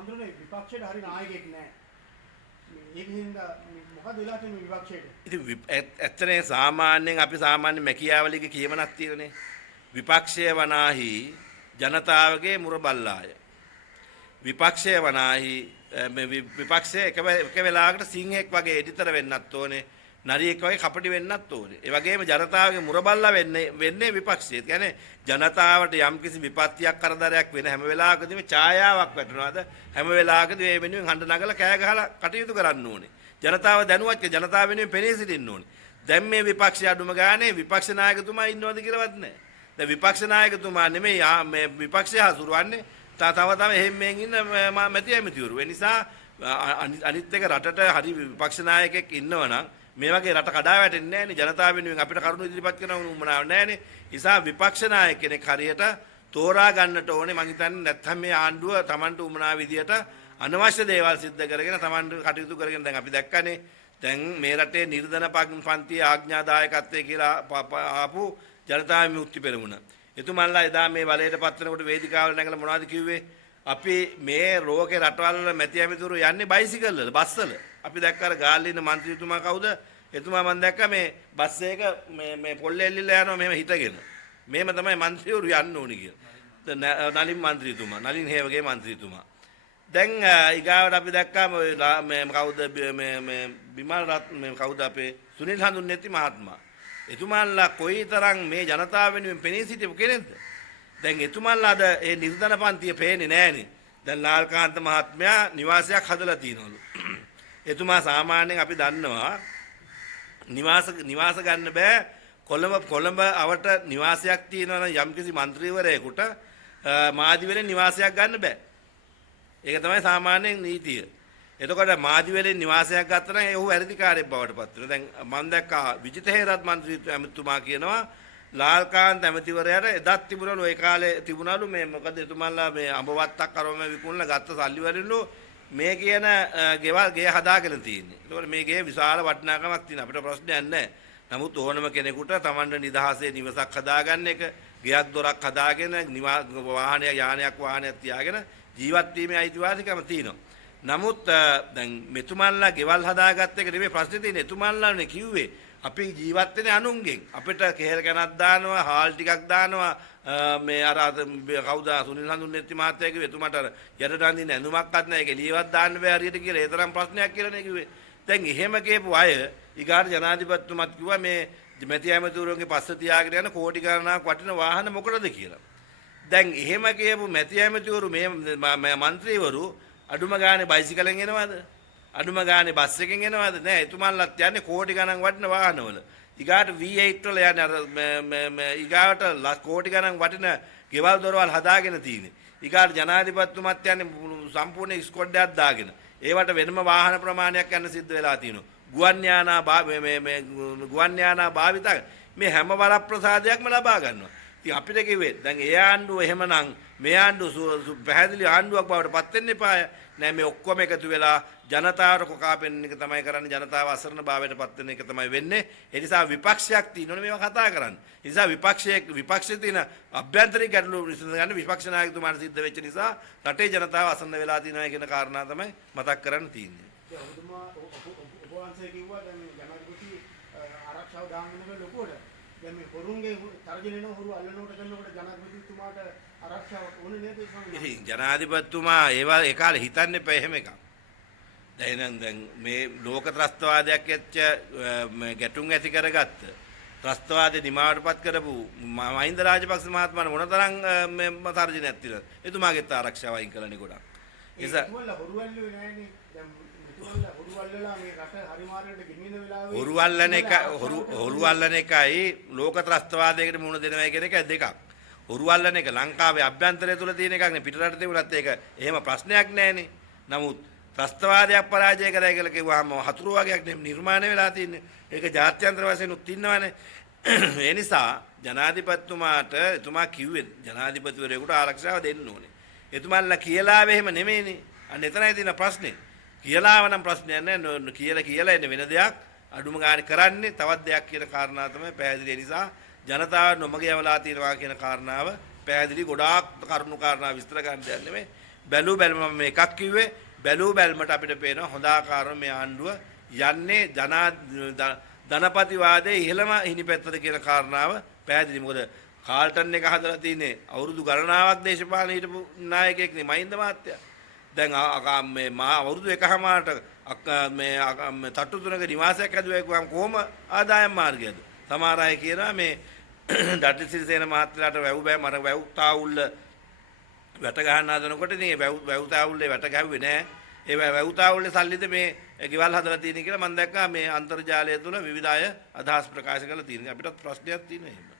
හඳුනන්නේ විපක්ෂයට හරි නායකයෙක් නැහැ. ඒකින්ද මොකද වෙලා තියෙන්නේ විපක්ෂයට? ඉතින් ඇත්තනේ සාමාන්‍යයෙන් අපි සාමාන්‍ය මැකියාවලිගේ කියමනක් තියෙනනේ. විපක්ෂය වනාහි ජනතාවගේ මුරබල්ලාය. විපක්ෂය වනාහි විපක්ෂය එක වෙලාවකට සිංහෙක් වගේ එඩිතර වෙන්නත් ඕනේ. නරියෙක් වගේ කපටි වෙන්නත් ඕනේ. ඒ වගේම ජනතාවගේ මුරබල්ලා වෙන්නේ විපක්ෂය. ඒ කියන්නේ ජනතාවට යම්කිසි විපත්තියක් කරදරයක් වෙන හැම වෙලාවකදීම ඡායාවක් වැටෙනවාද හැම වෙලාවකදී මේ වෙනුවෙන් හඬ නගලා කෑ ගහලා කටයුතු කරන්න ඕනේ. ජනතාව දැනුවත් ජනතාව වෙනුවෙන් පෙනී සිටින්න ඕනේ. දැන් මේ විපක්ෂය අඩුම ගානේ විපක්ෂ නායකතුමා ඉන්නවද කියලාවත් නැහැ. දැන් විපක්ෂ නායකතුමා නෙමෙයි මේ විපක්ෂය හසුරවන්නේ තව එහෙම මෙන් ඉන්න මැති ඇමතිවරු. ඒ නිසා අනිත් එක රටට හරි විපක්ෂ නායකයෙක් ඉන්නවනම් මේ වගේ රට කඩා වැටෙන්නේ නැහැ නේ. ජනතාව වෙනුවෙන් අපිට කරුණු ඉදිරිපත් කරන උමනාවක් නැහැ නේ. නිසා විපක්ෂ නායක කෙනෙක් හරියට තෝරා ගන්නට ඕනේ. මං හිතන්නේ නැත්නම් මේ ආණ්ඩුව Tamanට උමනා විදියට අනවශ්‍ය දේවල් සිද්ධ කරගෙන Tamanට කටයුතු කරගෙන දැන් අපි දැක්කනේ. දැන් මේ රටේ නිර්ධන පන්තියේ ආඥාදායකත්වයේ කියලා ආපු ජනතා විමුක්ති පෙරමුණ. එතුමන්ලා එදා මේ බලයට පත් වෙනකොට වේදිකාවල නැගලා මොනවද කිව්වේ? අපි මේ රෝගේ රටවල් වල මැති ඇමතිවරු යන්නේ බයිසිකල් වල, බස් වල. අපි දැක්ක අර ගාල්ලේ ඉන්න മന്ത്രിතුමා කවුද? එතුමා මම දැක්ක මේ බස් එක මේ පොල්ලේ එල්ලලා යනවා මෙහෙම හිටගෙන. මෙහෙම තමයි മന്ത്രിවරු යන්න ඕනි කියලා. නලින් മന്ത്രിතුමා, නලින් හේවගේ മന്ത്രിතුමා. දැන් ඊගාවට අපි දැක්කා මේ කවුද මේ බිමල් රත්න මේ කවුද අපේ සුනිල් හඳුන්නේති මහත්මයා. එතුමාලා කොයිතරම් මේ ජනතාව වෙනුවෙන් පෙනී සිටපු කෙනෙක්ද? දැන් එතුමාලා අද ඒ නිර්ධන පන්තිය පේන්නේ නැහනේ. දැන් ලාල්කාන්ත මහත්මයා නිවාසයක් හදලා තියනවලු. එතුමා සාමාන්‍යයෙන් අපි දන්නවා නිවාස ගන්න බෑ. කොළඹ අවට නිවාසයක් තියෙනවා නම් යම්කිසි മന്ത്രിවරයෙකුට මාදිවැලෙන් නිවාසයක් ගන්න බෑ. ඒක තමයි සාමාන්‍යයෙන් නීතිය. එතකොට මාදිවැලෙන් නිවාසයක් ගත්තා නම් ඒහු වැරදිකාරයෙක් බවට පත් වෙනවා. දැන් මම දැක්කා විජිත හේරත් මන්ත්‍රීතුමා කියනවා ලාල්කාන්ත ඇමතිවරයාට එදත් තිබුණලු ඒ කාලේ තිබුණලු මේ මොකද එතුමන්ලා මේ අඹවත්තක් කරවම විකුණලා ගත්ත සල්ලි වලින්ලු මේ කියන ගේ හදාගෙන තියෙන්නේ. ඒතකොට මේ ගේ විශාල වටිනාකමක් තියෙන අපිට ප්‍රශ්නයක් නැහැ. නමුත් ඕනම කෙනෙකුට Tamanට නිදහසේ නිවසක් හදාගන්න එක, ගෙයක් දොරක් හදාගෙන වාහනයක් තියාගෙන ජීවත් වීමේ අයිතිවාසිකම තියෙනවා. නමුත් දැන් මෙතුමන්ලා ගෙවල් හදාගත්ත එක නෙමෙයි ප්‍රශ්නේ තියෙන්නේ. එතුමන්ලානේ කිව්වේ අපි ජීවත් වෙන්නේ අනුන්ගෙන්. අපිට කෙහෙල් කනක් දානවා, හාල් ටිකක් දානවා. මේ අර කවුද සුනිල් හඳුන්නේති මහත්තයා කිව්වේ එතුමාට අර යටට අඳින්න ඇඳුමක්වත් නැහැ. ඒක එළියවත් දාන්න බෑ හරියට කියලා. ඒ තරම් ප්‍රශ්නයක් කියලානේ කිව්වේ. දැන් එහෙම කියපු අය ඊගාට ජනාධිපතිතුමත් කිව්වා මේ මැති ඇමතිවරුන්ගේ පස්ස තියාගෙන යන කෝටි ගණනක් වටින වාහන මොකටද කියලා. දැන් එහෙම කියපු මැති ඇමතිවරු මේ മന്ത്രിවරු අඩුම ගානේ බයිසිකලෙන් එනවද? අඩුම ගානේ බස් එකෙන් එනවද? නෑ. එතුමන්ලත් යන්නේ කෝටි ගණන් වටින වාහනවල. ඊගාට V8 වල යන්නේ අර ඊගාට කෝටි ගණන් වටින ගෙවල් දොරවල් හදාගෙන තියෙන්නේ. ඊගාට ජනාධිපතිතුමත් යන්නේ සම්පූර්ණ ස්කොඩ්ඩයක් දාගෙන. ඒවට වෙනම වාහන ප්‍රමාණයක් යන්න සිද්ධ වෙලා තියෙනවා. ගුවන් යානා භාවිත මේ හැම වරප්‍රසාදයක්ම ලබා ගන්නවා. ඉතින් අපිට කිව්වේ දැන් ඒ ආණ්ඩුව එහෙමනම් මේ ආණ්ඩුව පැහැදිලි ආණ්ඩුවක් බවට පත් වෙන්න එපාය. නෑ මේ ඔක්කොම එකතු වෙලා ජනතාවට කොකා පෙන්වන එක තමයි කරන්නේ. ජනතාව අසරණ භාවයට පත් වෙන එක තමයි වෙන්නේ. ඒ නිසා විපක්ෂයක් තියෙනවනේ මේවා කතා කරන්න. ඒ නිසා විපක්ෂයේ තියෙන අභ්‍යන්තරික ගැටලු විසඳ ගන්න විපක්ෂ නායකතුමාට සිද්ධ වෙච්ච නිසා රටේ ජනතාව අසරණ වෙලා තියෙනවා කියන කාරණා තමයි මතක් කරන්න තියෙන්නේ. ඔබවහන්සේ කිව්වා දැන් ජනාධිපති ආරක්ෂාව දාන්න ලොකුවට දැන් මේ හොරුන්ගේ තර්ජනන හොරු අල්ලනකොට කරනකොට ජනාධිපතිතුමාට ආරක්ෂාවක් ඕනේ නේද? ඉතින් ජනාධිපතිතුමා ඒවා ඒ කාලේ හිතන්නේ නැහැ එහෙම එකක්. දැන් මේ ලෝක ත්‍රස්තවාදයක් එච්ච ගැටුම් ඇති කරගත්ත ත්‍රස්තවාදේ නිමාවටපත් කරපු මහින්ද රාජපක්ෂ මහත්මයාට මොනතරම් මේ තර්ජනයක් තියෙනවද? එතුමාගේත් ආරක්ෂාව අයින් කළානේ ගොඩක්. ඒ නිසා හොරු අල්ලුවේ නැහැනේ. දැන් හොරු අල්ලන එකයි ලෝක ත්‍රස්තවාදයකට මුහුණ දෙනවා කියන එක දෙකක්. හොරු අල්ලන එක ලංකාවේ අභ්‍යන්තරය තුල තියෙන එකක් නේ. පිටරට තිබුණත් ඒක එහෙම ප්‍රශ්නයක් නැහැනේ. නමුත් ත්‍රස්තවාදයක් පරාජය කරලා කියලා කිව්වහම හතුරු වගේක් නිර්මාණය වෙලා තින්නේ. ඒක ජාත්‍යන්තර වශයෙන් උත් ඉන්නවනේ. ඒ නිසා ජනාධිපතිතුමාට එතුමා කිව්වේ ජනාධිපතිවරයෙකුට ආරක්ෂාව දෙන්න ඕනේ. එතුමාලා කියලා එහෙම නෙමෙයිනේ. අන්න එතනයි තියෙන ප්‍රශ්නේ. කියලාව නම් ප්‍රශ්නයක් නැහැ. කියලා එන්නේ වෙන දෙයක්. අඩුම ගානේ කරන්නේ තවත් දෙයක් කියන කාරණා තමයි පැහැදිලි. නිසා ජනතාව නොමග යවලා තියෙනවා කියන කාරණාව පැහැදිලි. ගොඩාක් කරුණු කාරණා විස්තර ගන්න දෙයක් නෙමෙයි. බැලූ බැලම මම එකක් කිව්වේ බැලූ බැලමට අපිට පේනවා හොඳ ආකාරව මේ ආණ්ඩුව යන්නේ ධනපතිවාදයේ ඉහළම හිණිපැත්තට කියන කාරණාව පැහැදිලි. මොකද කාල්ටන් එක හදලා තින්නේ අවුරුදු ගණනාවක් දේශපාලන හිටපු නායකයෙක් නේ මහින්ද මහත්තයා. දැන් මේ අවුරුදු එකමාරට මේ තට්ටු තුනක නිවාසයක් හැදුවා කොහොම ආදායම් මාර්ගයද? සමහර අය කියනවා මේ ඩඩ්ලි සිරිසේන මහත්තයාට වැව් බෑ මර වැව් තාවුල්ල වැට ගන්න හදනකොට ඉතින් වැව් තාවුල්ලේ වැට ගැහුවේ නෑ. ඒ වැව් තාවුල්ලේ සල්ලිද මේ ගෙවල් හදලා තියෙන කියලා මම දැක්කා මේ අන්තර්ජාලය තුල විවිධ අය අදහස් ප්‍රකාශ කරලා තියෙනවා. අපිටත් ප්‍රශ්නයක් තියෙනවා එහෙම.